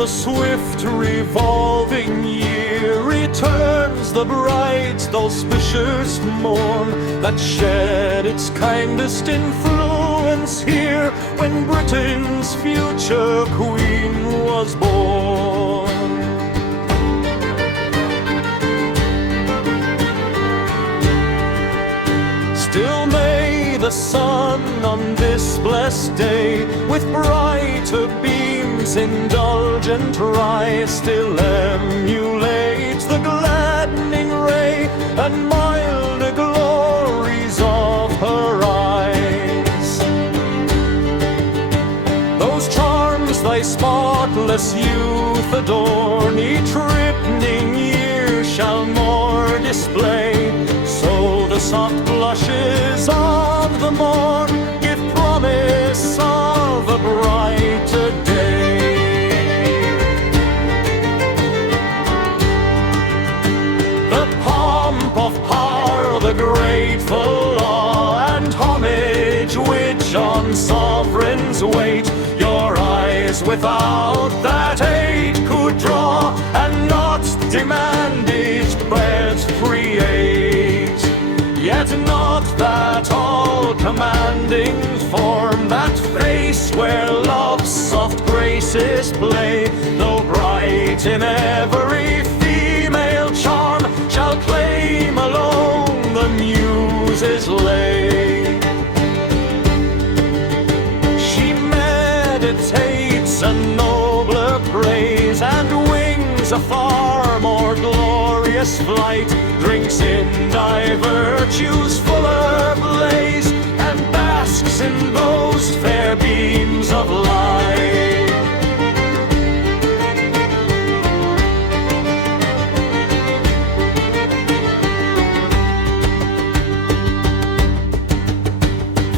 the swift revolving year returns the bright auspicious morn that shed its kindest influence here when Britain's future queen was born. Still may the sun on this blessed day with brighter beams indulgent rise still emulate the gladdening ray and milder glories of her eyes. Those charms thy spotless youth adorn, each ripening year shall more display. So the soft blushes of the morn give promise of a brighter day. The pomp of power, the grateful awe and homage which on sovereigns wait, your eyes without that aid could draw and not demanded but create. Yet not that all-commanding form, that face where love's soft graces play, though bright in every female charm, shall claim alone the muse's lay. She meditates a nobler praise and wings a far more glorious flight, drinks in thy virtues fuller blaze, and basks in those fair beams of light.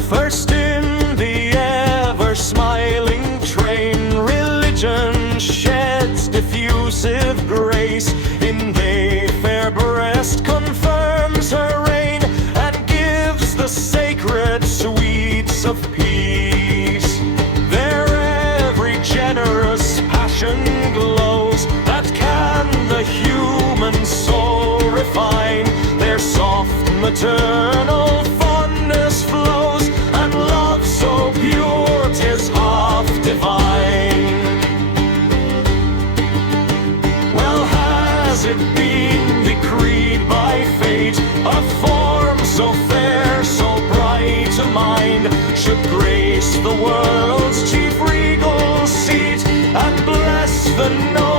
First in the ever-smiling train, religion sheds diffusive grace. In the fair breast confirms her reign and gives the sacred sweets of peace. There every generous passion glows that can the human soul refine. Their soft maternal fondness flows, and love so pure 'tis half divine. Well, has it been decreed by fate, a form so fair, so bright a mind should grace the world's chief regal seat and bless the noble